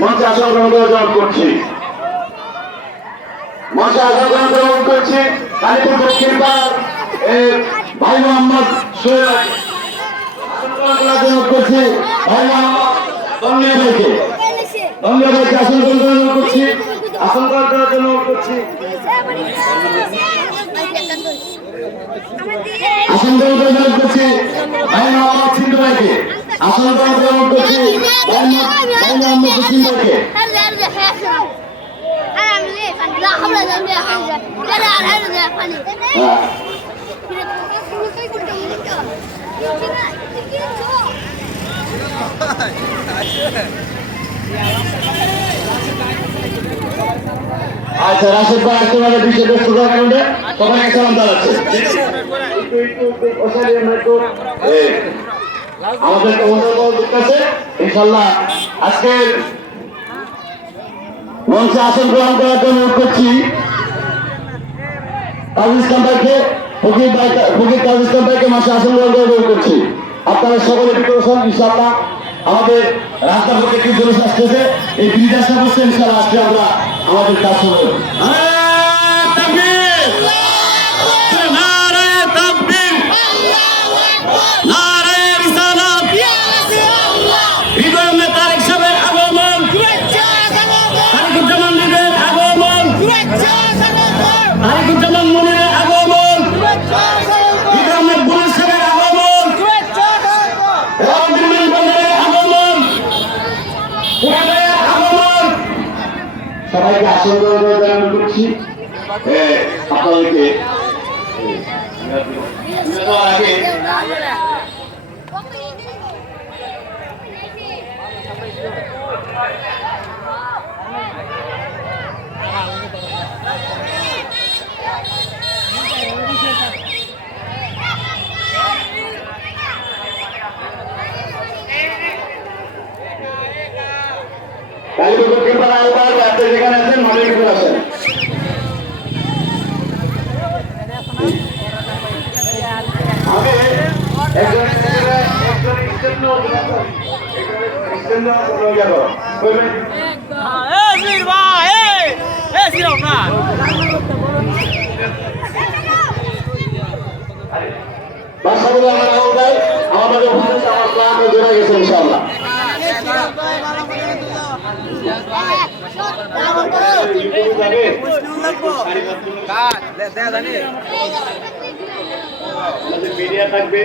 মঞ্চে আসন গ্রহণ করছি। মঞ্চে আসন গ্রহণ করছি কালীপুর দক্ষিণ পাড়ার ভাই মোহাম্মদ সোহেল করছি। ভাই মোহাম্মদ দঙ্গিয়া ভাইকে আসন গ্রহণ করছি। আসন গ্রহণ করার জন্য করছি। আসন গ্রহণ করছি ভাই মোহাম্মদ সিন্ধু ভাইকে। আসন গ্রহণ করছি ভাই মোহাম্মদ সিন্ধু ভাইকে। আচ্ছা রাশেদ ভাই আসতে পারে বিশেষ ব্যস্ততার কারণে তখন একটা নাম দাঁড়াচ্ছে। আমাদের আছে ইনশাল্লাহ। আজকে মঞ্চে আসন গ্রহণ করার জন্য অনুরোধ করছি তাজ ইসলাম ভাইকে, ফকির তাজ ইসলাম ভাইকে মাসে আসন গ্রহণ করার অনুরোধ করছি। আপনারা সকলে বিকশন ইনশাল্লাহ। আমাদের রাস্তার পক্ষে একটি জলুস আসতেছে, এই ব্রিজ আসতে বসছে ইনশাল্লাহ। আজকে আমরা আমাদের কাজ করবো। সবাইকে আসন গ্রহণ করছি। আপনাদেরকে আগে কালীপুর দক্ষিণ পাড়া আপনি যেখানে আছেন মাঠের ভিতরে আছেন। আমাদের জোড়া গেছে ইনশাআল্লাহ। মিডিয়া থাকবে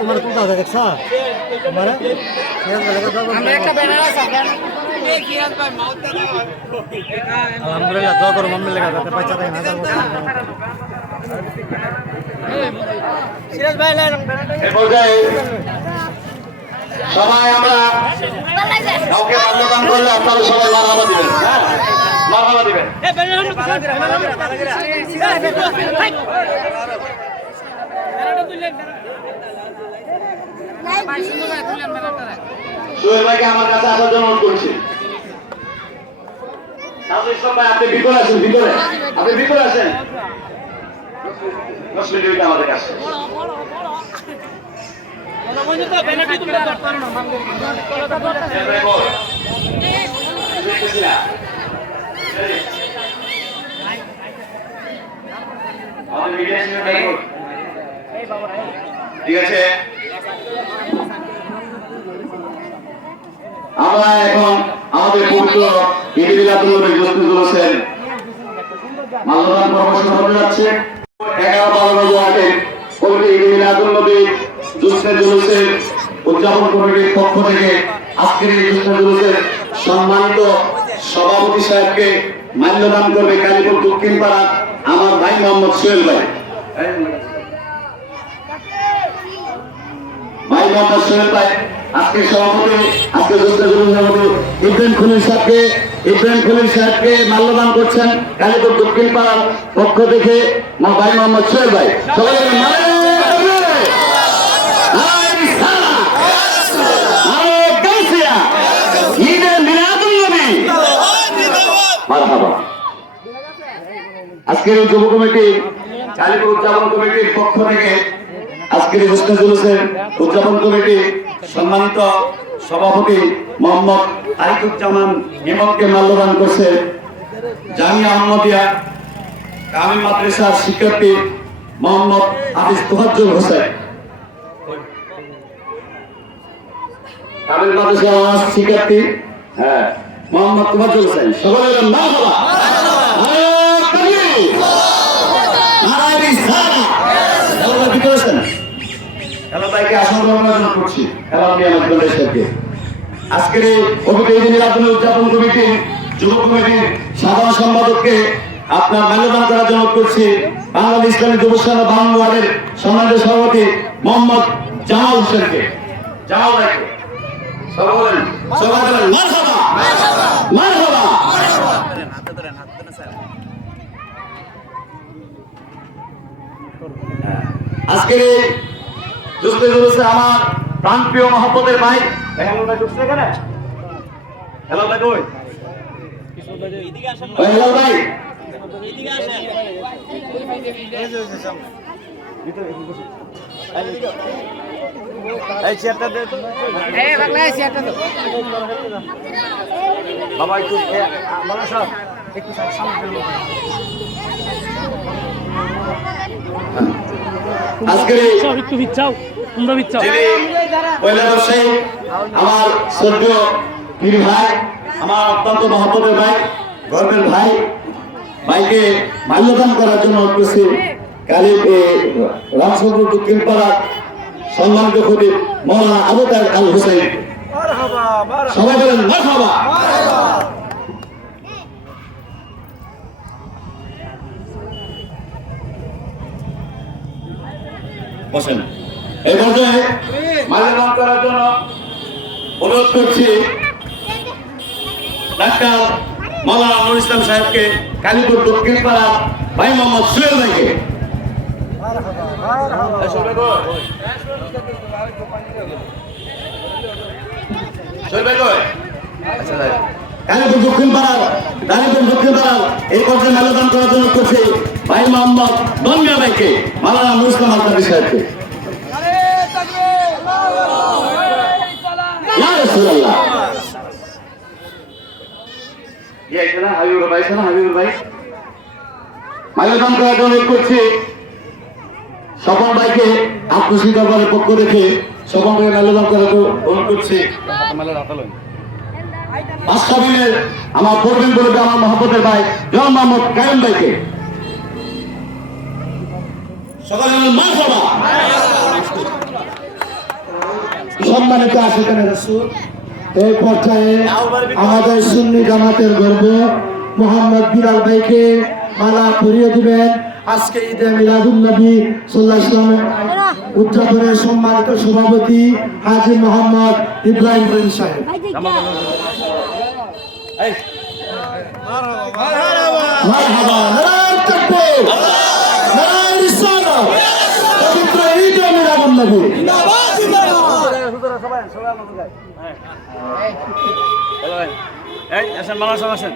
তোমার কোথা দেখছ আলহামদুলিল্লাহ দোয়া করো মাম্মি লেখা যাতে বাচ্চা থাকে না। সবাই আমরা কাউকে বাধ্যদান করলে আপনারা সবাই মারহাবা দিবেন। মারহাবা দিবেন। সোহেল ভাইকে আমার কাছে আসার জন্য অনুরোধ করছি। ভাই আপনি ভিতরে আসেন, ভিতরে আপনি ভিতরে আসেন। আমাদের কাছে ঠিক আছে। আমরা এখন আমাদের পবিত্র ঈদ মিলাদুন্নবী জুলুসের মাল্যদান প্রকাশন হতে যাচ্ছে। 11-12 পবিত্র ঈদ মিলাদুন্নবী জুলুসের উদযাপন কমিটির পক্ষ থেকে আজকের এই জুলুসের সম্মানিত সভাপতি সাহেবকে মাল্যদান করবে কালীপুর দক্ষিণ পাড়া আমার ভাই মোহাম্মদ সোহেল ভাই। ভাই মোহাম্মদ সোহেল ভাই আজকে সভাপতি, আজকে সভাপতি ইব্রাহিম খলিল সাহেবকে মাল্যদান করছেন কালীপুর দক্ষিণ পাড়ার পক্ষ থেকে ভাই মোহাম্মদ সোহেল ভাই। সবাই ঈদে মিলাদুন্নবী মারহাবা। আজকের এই যুব কমিটি কালীপুর উদযাপন কমিটির পক্ষ থেকে আজকের এই জশ্নে জুলুসের উদযাপন কমিটি সম্মানিত সভাপতি মোহাম্মদ তারিকুজ্জামান ইমামকে মাল্যদান করছে জামিয়া আহমদিয়া কামিল মাদ্রাসার শিক্ষার্থী মোহাম্মদ হাফিজ তোফাজ্জল হোসেন। কামিল মাদ্রাসার শিক্ষার্থী মোহাম্মদ তোফাজ্জল হোসেন। সকলে মারহাবা। খেলা ভাইকে আসল অভিনন্দন করছি। খেলা নিয়ে আমাদের সাথে আজকের এই পবিত্র ঈদ মিলাদুল উদযাপন কমিটির যুব কমিটির সাধারণ সম্পাদককে আপনার মাল্যদান করার জন্য করছি বাংলাদেশ ইসলামী যুব সেনা বাংলাদেশের সম্মানিত সভাপতি মোহাম্মদ জামাল হোসেনকে। জামাল ভাইকে সবাই বলেন মারহাবা মারহাবা। আজকের এই জশ্নে জুলুসে আমার প্রাণপ্রিয় মহব্বতের ভাই হেলাল ঢুকছে এখানে। হেলাল ভাই কই? হেলাল ভাই এই চেয়ারটা দে তো। এই বাংলা চেয়ারটা দাও বাবা একটু মানা সাহেব একটু সামনে। আজকের একটু বিচ্ছাও তোমরা বিচ্ছাও। পয়লা ব্যবসায়ী আমার শ্রদ্ধেয় পীর ভাই, আমার অত্যন্ত মহব্বতের ভাই, গর্বের ভাই, ভাইকে মাল্যদান করার জন্য উপস্থিত রামচন্দ্র দক্ষিণ পাড়া সম্মানিত খতিব মৌলানা আবু তাহের আল হুসাইন। সবাই বলেন মারহাবা। বসেন। এই পর্যায়ে মাল্যদান করার জন্য অনুরোধ করছি ডাক্তার মৌলানা নুরুল ইসলাম সাহেবকে, কালীপুর দক্ষিণ পাড়া ভাই মোহাম্মদ সুহেল ভাইকে। কালীপুর দক্ষিণ পাড়া এই পর্যায়ে মাল্যদান করার জন্য করছে ভাই মোহাম্মদ বনমিয়া ভাইকে, মৌলানা নুরুল ইসলাম আলতাফি সাহেবকে। মাল্যদান করার জন্য করছি স্বপন ভাইকে, আক্রোশী দরবারের পক্ষ রেখে স্বপন ভাই মাল্যদান করার অনুরোধ করছি। বাদশাবিলের আমার পূর্বের বলতে আমার মহব্বতের ভাই জন মোহাম্মদ কায়েম ভাইকে। সকলে মারহাবা। সম্মানিত আশিকানে রাসূল, এই পর্যায়ে আমাদের সুন্নি জামাতের গর্ব মোহাম্মদ বিলাল ভাইকে মালা পরিয়ে দিবেন। আজকে ঈদে মিলাদুন নবী সাল্লাল্লাহু আলাইহি ওয়াসাল্লাম উদযাপনের সম্মানিত সভাপতি হাজী মোহাম্মদ ইব্রাহিম ভাই সাহেব। মারহাবা। নারায়ে তাকবীর, নারায়ে রিসালাত। পবিত্র ঈদে মিলাদুন নবী জিন্দাবাদ জিন্দাবাদ। এই আসেন মালা সব আসেন।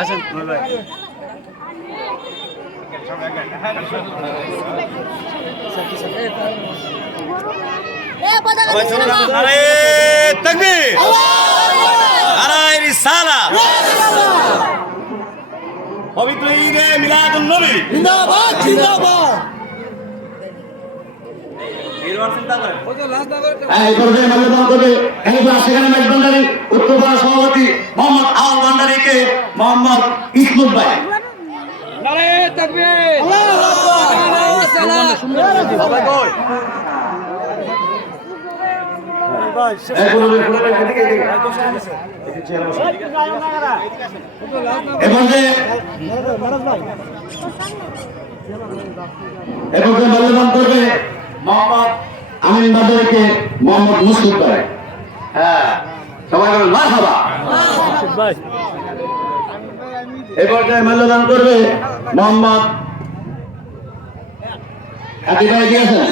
আসেন ভাই। নারায়ে তাকবীর, নারায়ে রিসালাত। পবিত্র ঈদে মিলাদুন নবী জিন্দাবাদ জিন্দাবাদ। সভাপতি মোহাম্মদ আওয়াল ভান্ডারীকে মোহাম্মদ ইসমত ভাই। মাল্যদান করবে মোহাম্মদ আমিন বাদরকে মোহাম্মদ মুসলিম ভাই। হ্যাঁ, সবাই বলেন মারহাবা। এই পর্যায়ে মাল্যদান করবে মোহাম্মদ হাদি ভাই দিয়েছেন।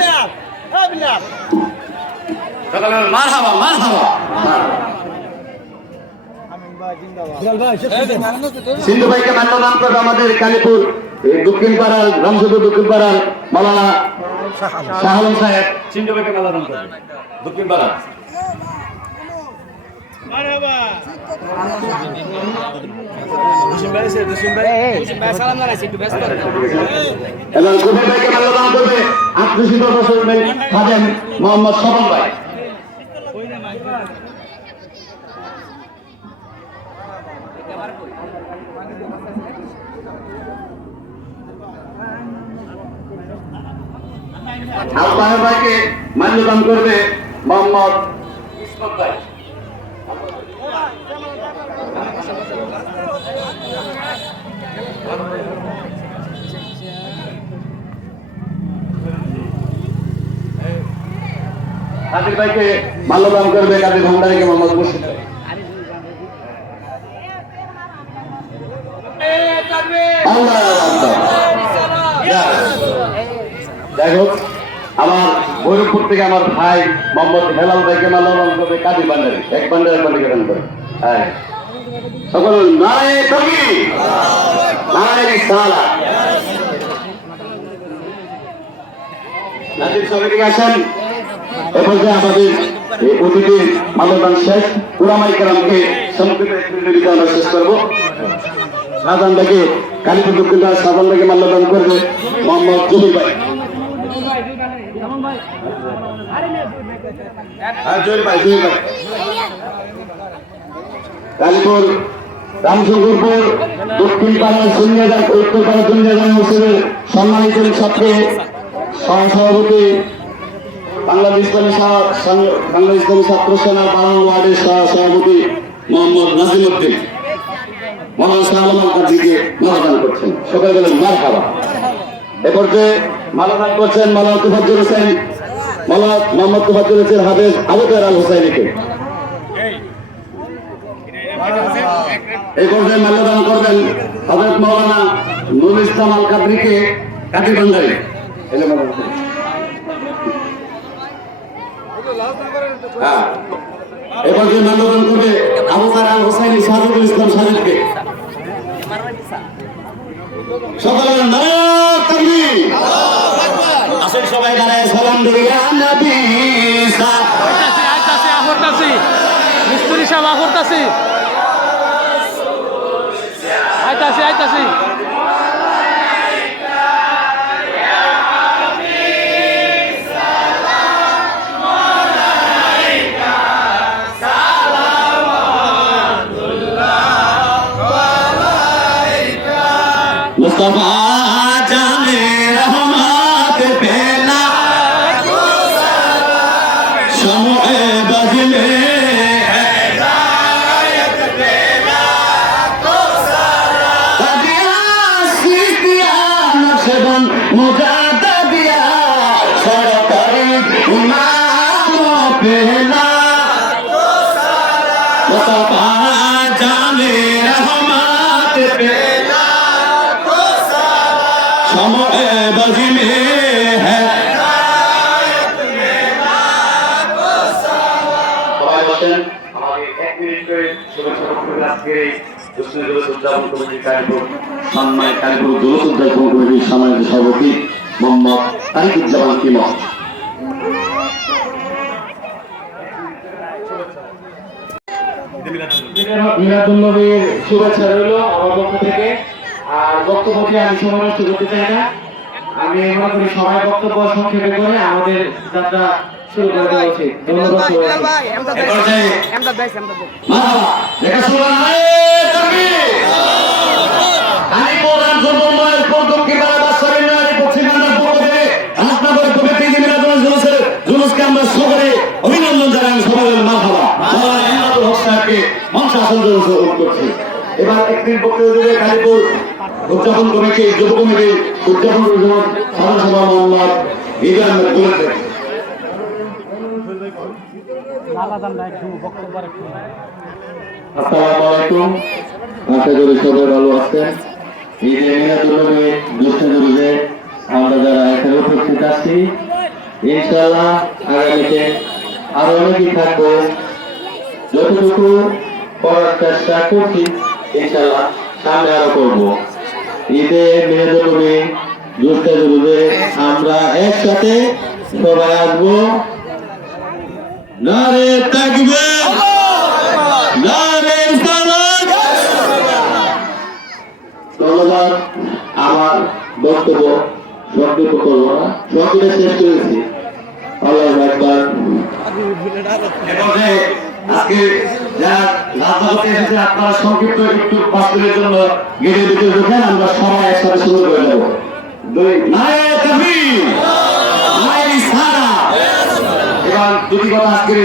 সকালে মারহাবা মারহাবা। সিন্ধু ভাইকে মাল্যদান করবে আমাদের কালীপুর দক্ষিণ পাড়ার রামসদুর দক্ষিণ পাড়ার মাওলানা শাহ আলম সাহেব সিন্ধু ভাইকে মাল্যদান করবে দক্ষিণ পাড়া। এবং কবির ভাইকে মাল্যদান করবে 68 বছর খাদেম মোহাম্মদ স্বপন ভাই। আলতাহ ভাইকে মাল্যদান করবে মোহাম্মদ ইসমত ভাই। কাদের ভাইকে মাল্যদান করবে কাদের ভান্ডারীকে মোহাম্মদ মুর্শিদ ভাই। যাই হোক, আমার ভৈরবপুর থেকে আমার ভাই মোহাম্মদ হেলাল ভাইকে মাল্যদান করবে কাদের ভান্ডারী, এক ভান্ডারীকে দান করে। হ্যাঁ, সকল নারায়ে তাকবীর, নারায়ে রিসালাত। নাজির সমিতিকে আসেন। এ পর্যায়ে আমাদের এই অতিথির মাল্যদান শেষ। উলামায়ে কেরামকে সংক্ষিপ্ত একটু আমরা শেষ করবো। শাহজাহান ভাইকে কালীপুর দক্ষিণ পাড়ার শাহজাহান ভাইকে মাল্যদান করবে মোহাম্মদ জলিল ভাই। কালীপুর রামশঙ্করপুর দক্ষিণ পাড়ার সুনিয়াদার উত্তর পাড়া দুনিয়াদার মসজিদের সম্মানিত ছাত্র সহসভাপতি বাংলাদেশ ইসলামী ছাত্র সেনা বাংলা ওয়ার্ডের সভাপতি মোহাম্মদ নাজিমউদ্দিন মহান শাহ আলম কাজীকে মাল্যদান করছেন। সবাই বলেন মারহাবা। এ পর্যায়ে মাল্যদান করছেন মাওলানা তোফাজ্জল হোসেন, মাওলানা মোহাম্মদ তোফাজ্জল হোসেন হাফেজ আবু তাহের আল হুসাইনিকে। এই পর্যায়ে মাল্যদান করবেন হযরত মাওলানা নুরুল ইসলাম আল কাদরীকে কাদের ভান্ডারী। হ্যাঁ, এ পর্যায়ে মাল্যদান করবে আবু তাহের আল হুসাইনি সাজুদুল ইসলাম সাজেদকে। সকলের নারায়ে তাকবীর। আসেন সবাই দাঁড়ায় সালাম দিই ইয়া নবী মিস্ত্রি সাহেব আফরতাছি আইতাছি मुस्तफा जाने रहमत पेला शमए बज में हिदायत पेला को सारा दिया सीतिया नक्शबंद मुजादा दिया सरकारी इमाम पेला को सारा मुस्तफा जाने रहमत पेला समय बजी में है। সবাই বসেন। আমাদের 1 মিনিট করে শুভেচ্ছা বক্তব্য আজকে এই জশ্নে জুলুস উদযাপন কমিটির কালীপুর সম্মানিত কালীপুর জুলুস উদযাপন কমিটির সম্মানিত সভাপতি মোহাম্মদ তারিকুজ্জামান কিমন। মিলাদুন নবীর শুভেচ্ছা রইল আমার পক্ষ থেকে। আর বক্তব্যটি আমি সময় নষ্ট করতে চাই না। আমি মনে করি সবাই বক্তব্য সংক্ষেপে করে আমাদের যাত্রা শুরু করে দেওয়া উচিত। ধন্যবাদ সবাই। অভিনন্দন জানান সবাই মারহাবা। মঞ্চ আসন করছি। এবার একদিন বক্তব্য দেবে কালীপুর উদযাপন কমিটি যুব কমিটি উদযাপন সদস্য মোহাম্মদ ইব্রাহিম বলেছেন। আসসালামু আলাইকুম। আশা করি সবাই ভালো আছেন। এই যে মিলাদুন্নবী জশ্নে আমরা যারা এখানে উপস্থিত আছি, ইনশাআল্লাহ আগামীতে আরো অনেকেই থাকবো। যতটুকু করার চেষ্টা করছি, ইনশাআল্লাহ সামনে আরো করবো। ঈদে মিলাদুন নবী জুলতে জুলুদে আমরা একসাথে সবাই আসবো। নারে তাকবীর, নারে সালাত। ধন্যবাদ। আমার বক্তব্য সংক্ষিপ্ত করবো না, সংক্ষিপ্ত শেষ করেছি। আল্লাহু আকবার। আজকে যারা রাজনীতি এসেছে আপনারা সংক্ষিপ্ত একটু বাস্তবের জন্য গেটের ভিতরে ঢুকেন, আমরা সবাই একসাথে শুরু করে দেবো। নারে তাকবীর, নারে সালাত। এবার দুটি কথা আজকে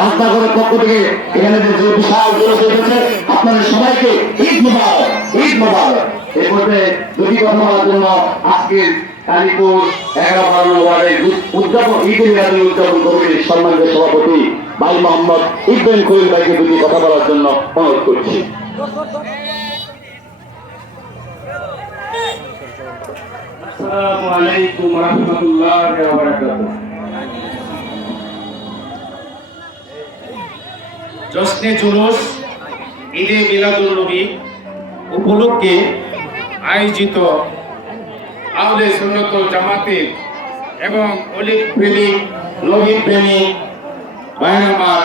রাস্তাঘরের পক্ষ থেকে এখানে যে বিশাল জোর এসেছে আপনাদের সবাইকে ঈদ মোবারক, ঈদ মোবারক। এই মধ্যে দুটি কথা বলার জন্য আজকে কালীপুর 11 ওয়ার্ডের উদযাপন ঈদের মিলাদুন উদযাপন কমিটির সম্মানিত সভাপতি ভাই মোহাম্মদ ইব্রাহিম খলিল ভাইকে দুটি কথা বলার জন্য অনুরোধ করছি। আসসালামু আলাইকুম ওয়া রাহমাতুল্লাহি ওয়া বারাকাতুহু। জশ্নে জুলুস ঈদে মিলাদুন নবী উপলক্ষে আয়োজিত আহলে সুন্নাত ওয়াল জামাতের এবং অলি প্রেমিক নবী প্রেমিক ভাইরা আমার,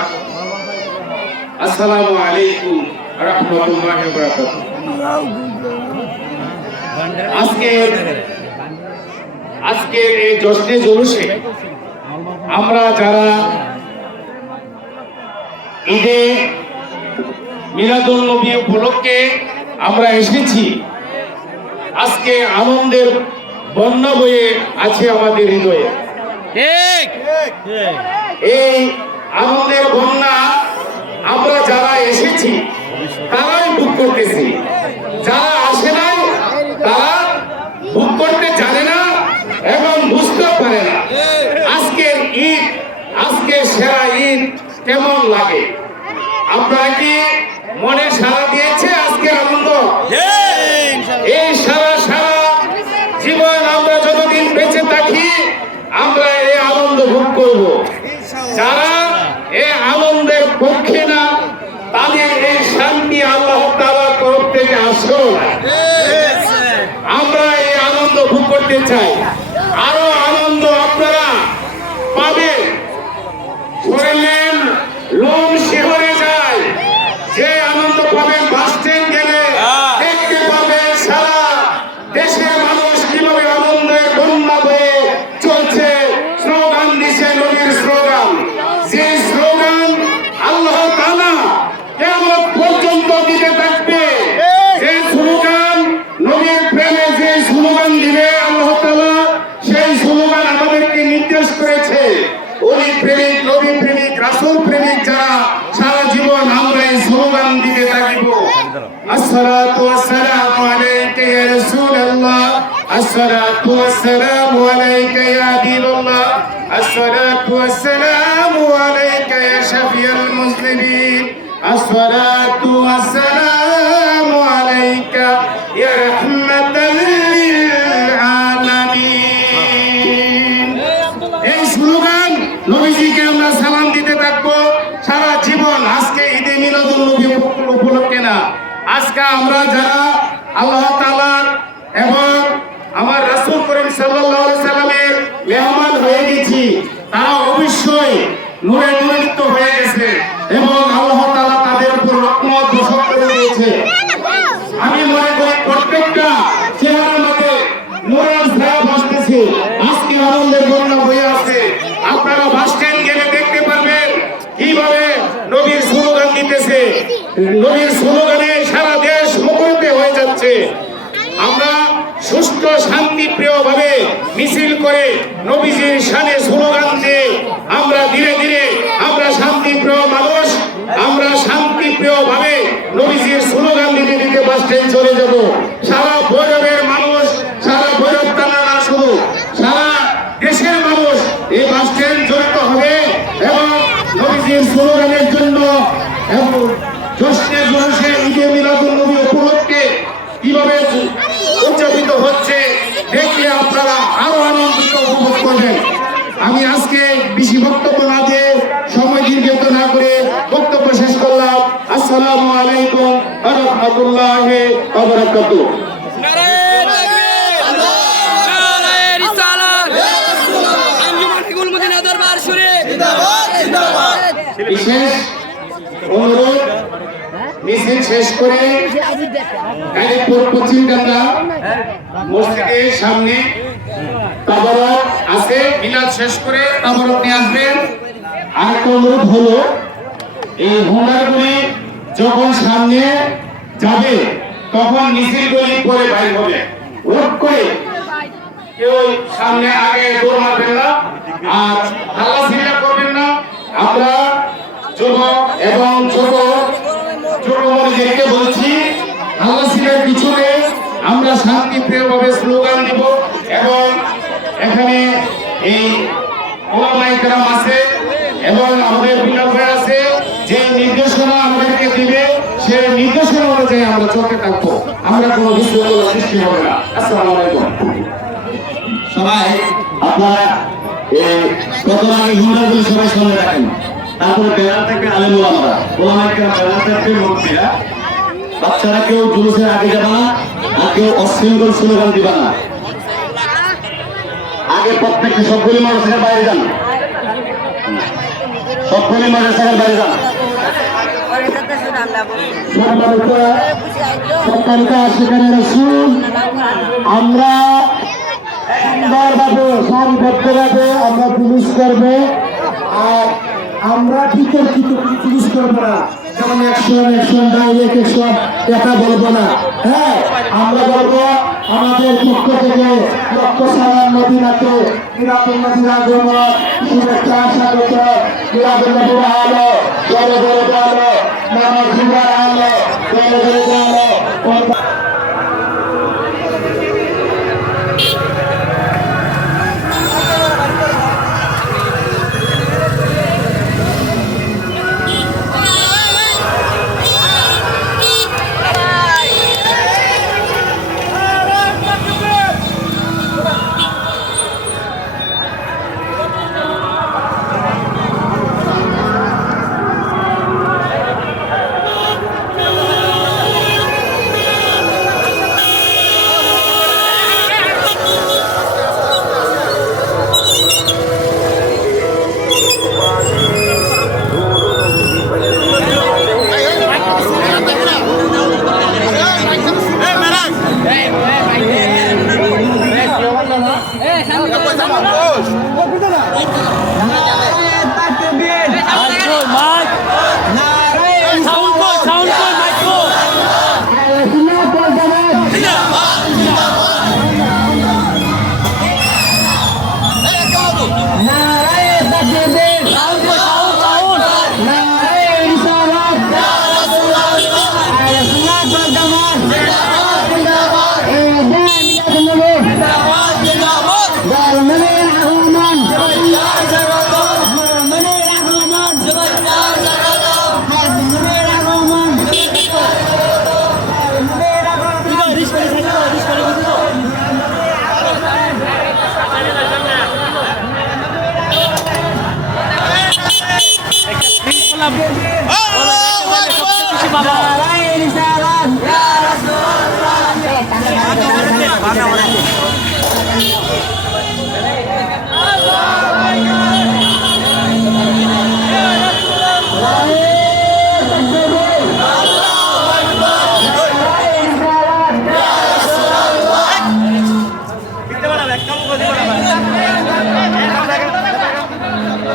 আসসালামু আলাইকুম ওয়া রাহমাতুল্লাহি ওয়া বারাকাতুহু। আজকের এই জশ্নে জুলুসে আমরা যারা ঈদে মিলাদুন নবী উপলক্ষে আমরা এসেছি, আজকে আনন্দের বন্যা বয়ে আছে আমাদের হৃদয়ে। এই আনন্দের বন্যা আমরা যারা এসেছি তারাই ভোগ করতেছি, যারা আসে নাই তারা ভোগ করতে জানে না এবং বুঝতে পারে না। আজকের ঈদ, আজকে সেরা ঈদ কেমন লাগে? আপনারা কি মনে সাড়া দিয়েছে আজকে আনন্দ? এই সারা জীবন আমরা যতদিন বেঁচে থাকি আমরা এই আনন্দ ভোগ করব। যারা এই আনন্দের পক্ষে না তাদের এই শান্তি আল্লাহ তাআলার তরফ থেকে আসো। আমরা এই আনন্দ ভোগ করতে চাই, আরো আনন্দ আপনারা পাবেন। শরীরের লোম শিহরে যায়, যে আনন্দ পাবেন বাস স্ট্যান্ড গেলে দেখতে পাবেন সারা দেশের মানুষ কিভাবে আনন্দের বন্যা বয়ে চলছে। স্লোগান দিচ্ছে নবীর স্লোগান, যে স্লোগান আল্লাহ তাআলা কিয়ামত পর্যন্ত দিতে থাকবে। যে স্লোগান নবীর প্রেমে যে স্লোগান দিবে আল্লাহ তাআলা, সেই স্লোগান আমাদেরকে নির্দেশ করেছে। ওলি প্রেমিক, নবী প্রেমিক, রাসূল প্রেমিক যারা সারা জীবন আমরা এই স্লোগান দিতে থাকিব। আসসালাতু ওয়াসসালামু আলাইকা ইয়া রাসূলুল্লাহ, আসসালাতু ওয়াসসালামু আলাইকা ইয়া হাবিবাল্লাহ, আসসালাতু ওয়াসসালামু আলাইকা ইয়া শাফিয়াল মুসলিমিন, আসসালাতু ওয়াসসালামু আলাইকা ইয়া রাহমাতাল লিল আলামিন। এই স্লোগান নবীজিকে আমরা সালাম দিতে থাকবো সারা জীবন। আজকে ঈদে মিলাদুন নবী উপলক্ষে না, আজকে আমরা যারা আল্লাহ তাআলার এবং আমার রাসূল করিম সাল্লাল্লাহু আলাইহি সাল্লামের মেহমান হয়ে গেছি, তারা অবশ্যই নূরে নূরান্বিত হয়ে গেছে এবং আল্লাহ তাআলা তাদের উপর রহমত বর্ষণ করে দিয়েছে। আমি মনে করি প্রত্যেকটা চেহারার মধ্যে নূরের ছায়া ভাসতেছে। আজকে আনন্দের বন্যা বয়ে আছে। আপনারা বাস স্ট্যান্ড গেলে দেখতে পারবেন কিভাবে নবীর স্লোগান দিতেছে। নবীর স্লোগানে সারা দেশ মুখরিত হয়ে যাচ্ছে। আমরা সুস্থ শান্তিপ্রিয় ভাবে মিছিল করে নবীজির শানে স্লোগান দিয়ে আমরা ধীরে ধীরে আমরা শান্তিপ্রিয় মানুষ, আমরা শান্তিপ্রিয় ভাবে নবীজির স্লোগান দিতে দিতে বাস স্ট্যান্ড চলে যাব। সারা ভৈরবের মানুষ, সারা ভৈরব থানা না শুধু সারা দেশের মানুষ এই বাস স্ট্যান্ড জড়িত হবে এবং নবীজির স্লোগানের জন্য এবং জশ্নে জুলুসে ঈদে মিলাদুন নবী উপলক্ষে কিভাবে উদযাপিত হচ্ছে দেখলে আপনারা আরো আনন্দিত উপভোগ করবেন। আমি আজকে বেশি বক্তব্য না দিয়ে সময় দীর্ঘায়িত না করে বক্তব্য শেষ করব। আলাইকুম ওয়া রাহমাতুল্লাহি ওয়া বারাকাতুহু। বিশেষ অনুরোধ, মিছিল শেষ করে গাজীপুর পশ্চিম কান্দা মসজিদের সামনে তাবারক আছে, মিলাদ শেষ করে তাবারক নিয়ে আসবেন। আর একটা অনুরোধ হলো, এই হোমগার্ডগুলি যখন সামনে যাবে তখন মিছিলগুলি পরে বাইর হবে, রোড করে কেউ সামনে আগে দৌড় মারবেন না আর হাল্লা চিল্লা করবেন না। আমরা যুবক এবং ছোট যুবকদেরকে বলছি, হাল্লা চিল্লার পিছনে আমরা শান্তিপ্রিয়ভাবে স্লোগান দিব এবং এখানে এই ওলামায়ে কেরাম আছে এবং আমাদের বিলাল ভাই আছে, যে নির্দেশনা আমাদেরকে দিবে সেই নির্দেশনা অনুযায়ী আমরা চলতে থাকবো, আমরা কোনো বিশৃঙ্খলা সৃষ্টি হবে না। আসসালামু আলাইকুম। সবাই আপনারা এই কতরানি হুন্ডাগুলি সবাই সামনে রাখেন, তারপরে ব্যানার থাকবে আলেম ওলামায়ে কেরাম, ব্যানার থাকবে মুফতিরা। বাচ্চারা কেউ জুলুসের আগে যাবে না আর কেউ অশৃঙ্খল স্লোগান দিবা না। আগে প্রত্যেকটা সবগুলি মানুষের বাইরে যান, সবগুলি মানুষের বাইরে যান। আমরা সুন্দরভাবে সারিবদ্ধভাবে আমরা পুলিশ করবো, আর আমরা বিতর্কিত পুলিশ করবো না, যেমন অ্যাকশন ডাইরেক্ট অ্যাকশন এটা বলবো না। হ্যাঁ, আমরা বলবো আমাদের পক্ষ থেকে লক্ষ সালাম মদিনাতে, মিলাদুন নবীর আগমন, শুভেচ্ছা স্বাগত, মিলাদুন নবীর আলো, জলে জলে আলো, নামাজ জুমার আলো, জলে জলে আলো।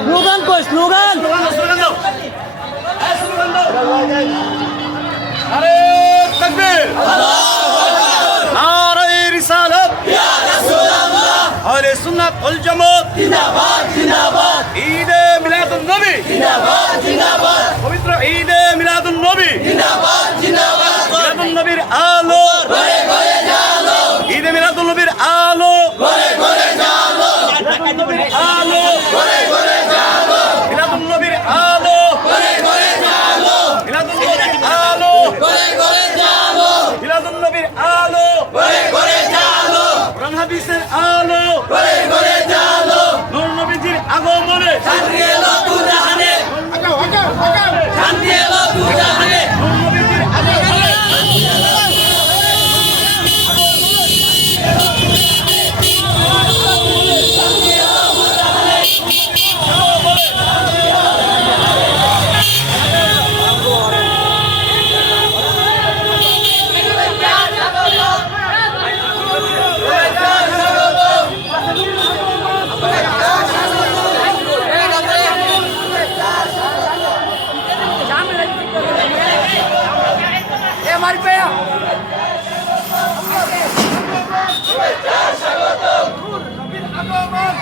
স্লোগান কই স্লোগান আরে তাকবীর, নারে রিসালাত, ইয়া রাসূলুল্লাহ, আহলে সুন্নাত ওয়াল জামাত জিন্দাবাদ জিন্দাবাদ, ঈদে মিলাদুন নবী জিন্দাবাদ জিন্দাবাদ, পবিত্র ঈদে মিলাদুন নবী জিন্দাবাদ জিন্দাবাদ, মিলাদুন নবীর আলো ঘরে ঘরে জালো, ঈদে মিলাদুন নবীর আলো ঘরে ঘরে জালো, মিলাদুন নবীর আলো ঘরে ঘরে জালো, মিলাদুন নবীর আলো ঘরে ঘরে জালো, মিলাদুন নবীর আলো ঘরে ঘরে জালো, মিলাদুন নবীর আলো ঘরে ঘরে জালো, কোরআন হাদিসের আলো ঘরে ঘরে জালো, নূর নবীজির আগমনে শান্তি এলো দুজাহানে, শান্তি এলো দুজাহানে, নূর নবীজির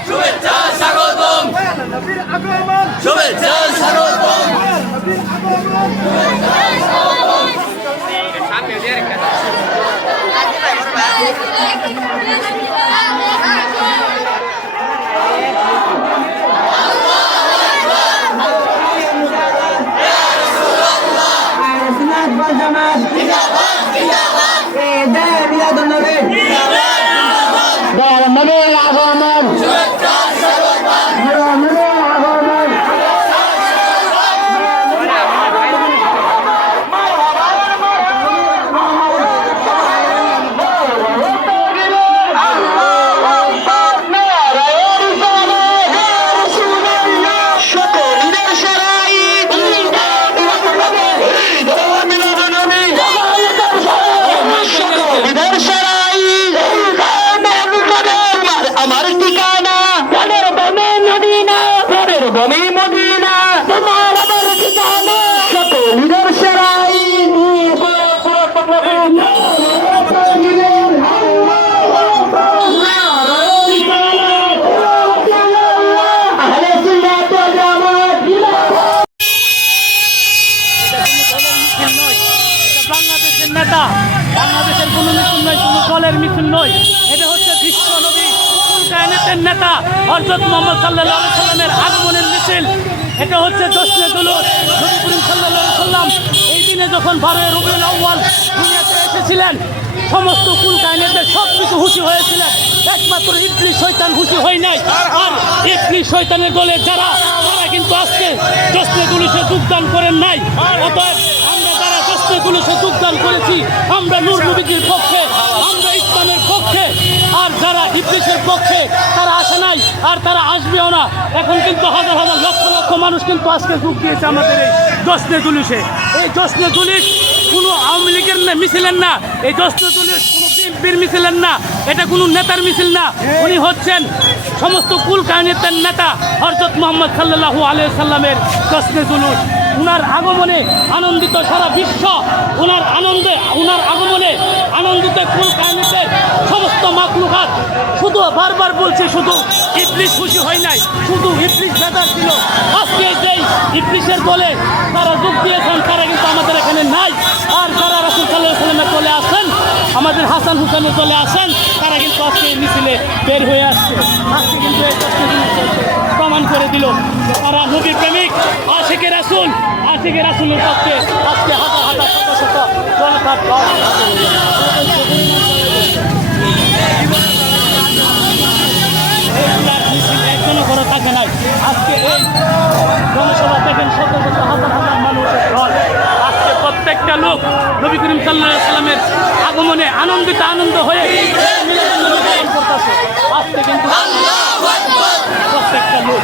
শুভেচ্ছা স্বাগতম শুভেচ্ছা স্বাগতম আমার ঠিকানা প্রাণের বমে মদিনা প্রাণের বমে মদিনা তোমার আমার ঠিকানা সকলের সেরাই বাংলাদেশের নেতা, বাংলাদেশের কোনো মিছিল নয়, কোনো দলের মিছিল নয়। এটা হচ্ছে বিশ্ব নবী কায়নাতের নেতা হযরত মুহাম্মদ সাল্লাল্লাহু আলাইহি সাল্লামের আগমনের মিছিল। এটা হচ্ছে জশ্নে দুলুস। নবী করিম সাল্লাল্লাহু আলাইহি সাল্লাম এই দিনে যখন 12 রবিউল আউয়াল দুনিয়াতে এসেছিলেন, সমস্ত কুল কায়নাতের সব কিছু খুশি হয়েছিলেন, একমাত্র ইবলিস শয়তান খুশি হয় নাই। আর ইবলিস শয়তানের দলে যারা, তারা কিন্তু আজকে জশ্নে দুলুসে যোগদান করেন নাই। অতএব আমরা যারা জশ্নে দুলুসে যোগদান করেছি, আমরা নূর নবীজির পক্ষে, আমরা ইসলামের পক্ষে। আর যারা ইবলিসের পক্ষে, তারা আসে নাই আর তারা আসবেও না। এখন কিন্তু হাজার হাজার লক্ষ লক্ষ মানুষ কিন্তু আজকে যোগ দিয়েছে আমাদের এই জশ্নে দুলুসে। এই জশ্নে দুলুস কোনো আওয়ামী লীগের মিছিলের না, এই জশ্নে দুলুস কোনো বিএনপির মিছিলের না, এটা কোনো নেতার মিছিল না। উনি হচ্ছেন সমস্ত কুল কায়নাতের নেতা হযরত মুহাম্মদ সাল্লাল্লাহু আলাইহি সাল্লামের জশ্নে দুলুস। উনার আগমনে আনন্দিত সারা বিশ্ব, উনার আগমনে আনন্দিত কুল কায়নাতের সমস্ত মাখলুকাত। শুধু বারবার বলছে, শুধু ইবলিস খুশি হয় নাই, শুধু ইবলিস বেজার ছিল। আজকে যেই ইবলিসের দলে তারা যোগ দিয়েছেন, তারা কিন্তু আমাদের এখানে নাই। আর যারা রাসূল সাল্লাল্লাহু আলাইহি সাল্লামের দলে আসেন, আমাদের হাসান হুসেনের দলে আসেন, তারা কিন্তু আজকে এই মিছিলে বের হয়ে আসছে। আজকে কিন্তু এই প্রমাণ করে দিল তারা নবী প্রেমিক, আশিকে রাসূল, আশিকে রাসূলের পক্ষে আজকে হাজার হাজার শত শত জনতার ঢল। একজনও ঘরে থাকে নাই। আজকে এই জনসভা দেখেন, শত শত হাজার হাজার মানুষের ঢল। আজকে প্রত্যেকটা লোক নবী করিম সাল্লাল্লাহু আলাইহি সাল্লামের আগমনে আনন্দ হয়ে মিলাদুন্নবী পালন করতেছে। আজকে কিন্তু প্রত্যেকটা লোক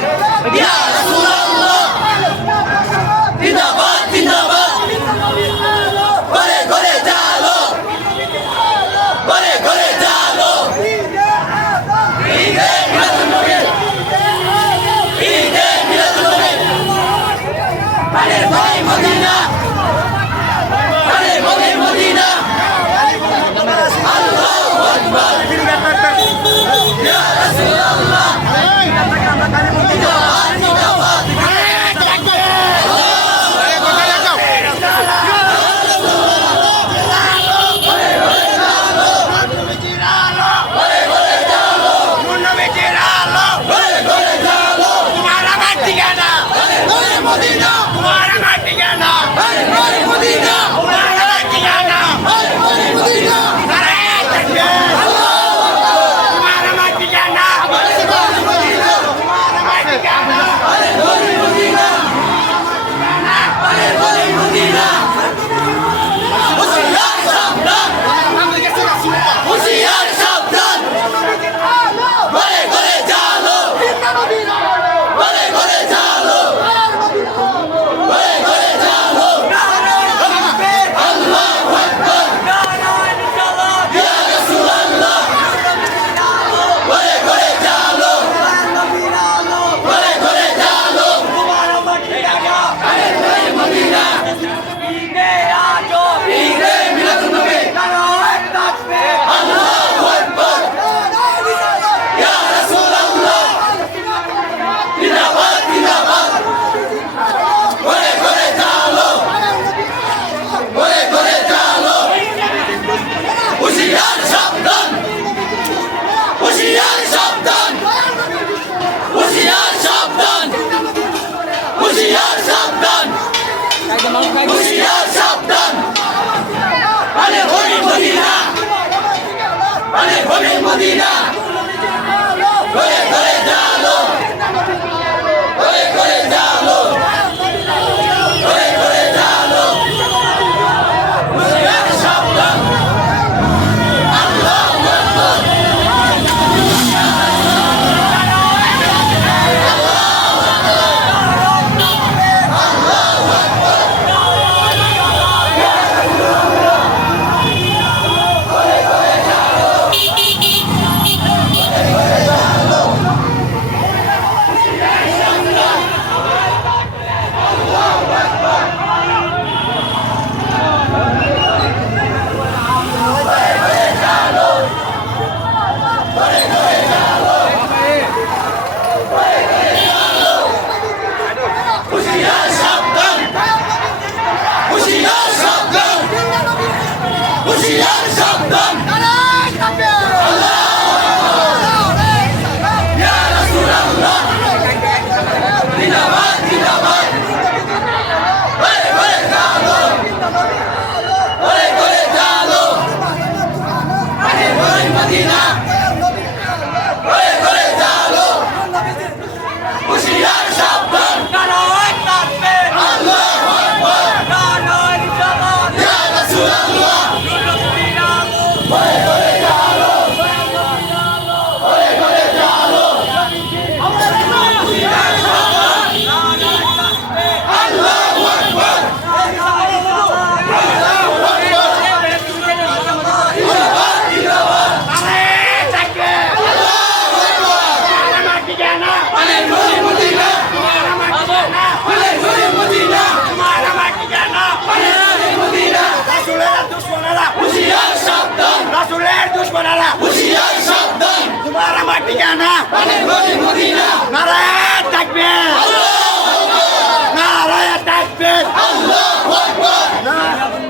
হুঁশিয়ার সাবধান ইয়া রাসূলুল্লাহ জিন্দাবাদ জিন্দাবাদ ওরে ওরে জালো ওরে ওরে জালো আরে ওরে মদিনা ওরে ওরে জালো হুঁশিয়ার সাবধান নারায়ে তাকবীর আল্লাহু আকবার নারায়ে রিসালাত ইয়া রাসূলুল্লাহ ওরে ওরে জালো ওরে ওরে জালো হুঁশিয়ার সাবধান আল্লাহু আকবার আল্লাহু আকবার জিন্দাবাদ জিন্দাবাদ হুঁশিয়ার সাবধান তোমার আমার ঠিকানা পানের গলি মদিনা নারায়ে তাকবীর আল্লাহু আকবার নারায়ে তাকবীর আল্লাহু আকবার নারায়ে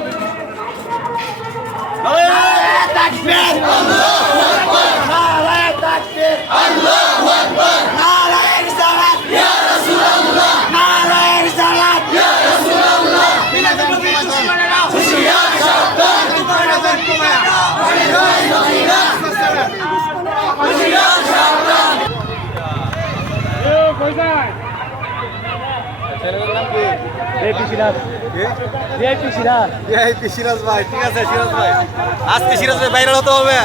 তাকবীর আল্লাহু আকবার নারায়ে তাকবীর আল্লাহু আকবার নারায়ে রিসালাত ইয়া রাসূলুল্লাহ নারায়ে রিসালাত ইয়া রাসূলুল্লাহ হুঁশিয়ার সাবধান পানের গলি মদিনা হুঁশিয়ার সাবধান সিরাজ ভাই ঠিক আছে সিরাজ ভাই আজকে সিরাজ ভাই ভাইরাল হতে হবে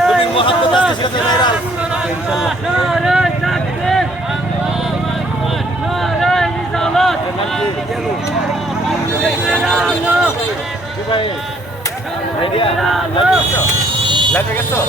তুমি মোহাম্মদ আজকে সিরাজ ভাই ভাইরাল নারায়ে তাকবীর নারায়ে রিসালাত লাইভে গেছো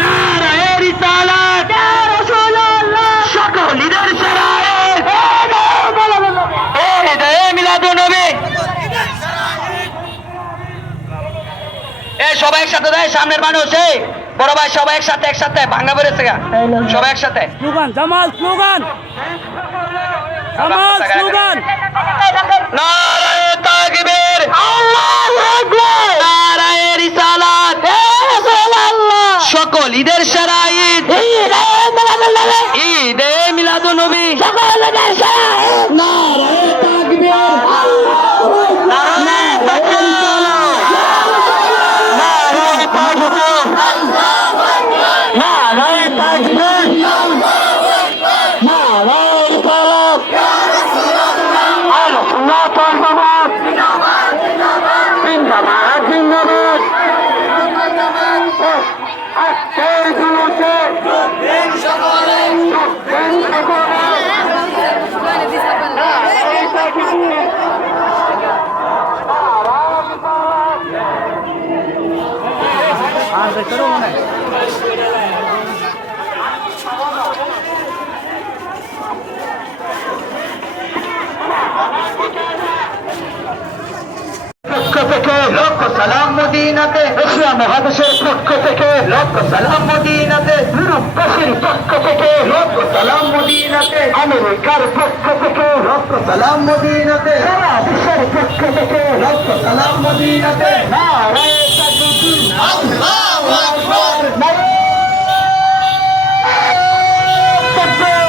নারায়ে রিসালাত ইয়া রাসূলুল্লাহ সকল ঈদের শরায়েত এই দে মিলাদুন নবী এই সবাই একসাথে দেয় সামনের মানুষ এই বড় ভাই সবাই একসাথে ভাঙা বেড়েছে সবাই একসাথে slogan Jamal slogan Jamal slogan নারায়ে তাকবীর আল্লাহু আকবার নারায়ে রিসালাত ইয়া রাসূলুল্লাহ সকল ঈদের শরায়েত ঈদে মিলাদুন নবী সকল ঈদের শরায়েত নারায়ে তাকবীর আল্লাহু আকবার নারায়ে তাকবীর নারায়ে তাকবীর আল্লাহু আকবার নারায়ে তাকবীর নারায়ে রিসালাত ইয়া রাসূলুল্লাহ আল্লাহু আকবার জিন্দাবাদ জিন্দাবাদ জিন্দাবাদ আজকের জুলুসে দিন সকলে দিন সকলে পক্ষ থেকে লক্ষ সালাম মদিনাতে এশিয়া মহাদেশের পক্ষ থেকে লক্ষ সালাম মদিনাতে ইউরোপবাসীর পক্ষ থেকে লক্ষ সালাম মদিনাতে আমেরিকার পক্ষ থেকে লক্ষ সালাম মদিনাতে সারা বিশ্বের পক্ষ থেকে লক্ষ সালাম মদিনাতে নারায়ে তাকবীর আল্লাহু আকবার নারায়ে তাকবীর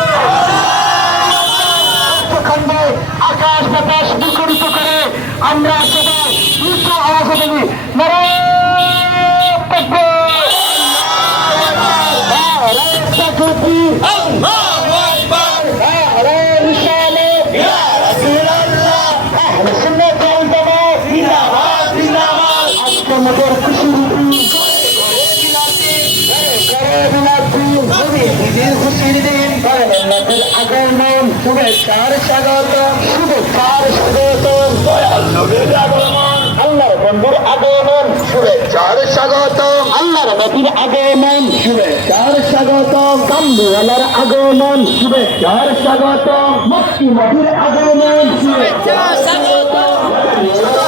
প্রখণ্ডে আকাশ বাতাস মুখরিত করে আমরা সবাই উচ্চ আওয়াজে বলি নারায়ে তাকবীর নারায়ে তাকবীর আল্লাহু আকবার নারায়ে রিসালাত ইয়া রাসূলুল্লাহ আহলে সুন্নাত ওয়াল জামাত জিন্দাবাদ জিন্দাবাদ আজকের মতো খুশি খুশির দিন আগমন শুভেচ্ছার স্বাগত শুভেচ্ছার স্বাগত দয়াল নবীর আগমন আল্লাহর বন্ধুর আগমন শুভেচ্ছার স্বাগতম আল্লাহর নবীর আগমন শুভেচ্ছার স্বাগতম কামরুওয়ালার আগমন শুভেচ্ছার স্বাগতম মক্কি নবীর আগমন শুভেচ্ছা স্বাগতম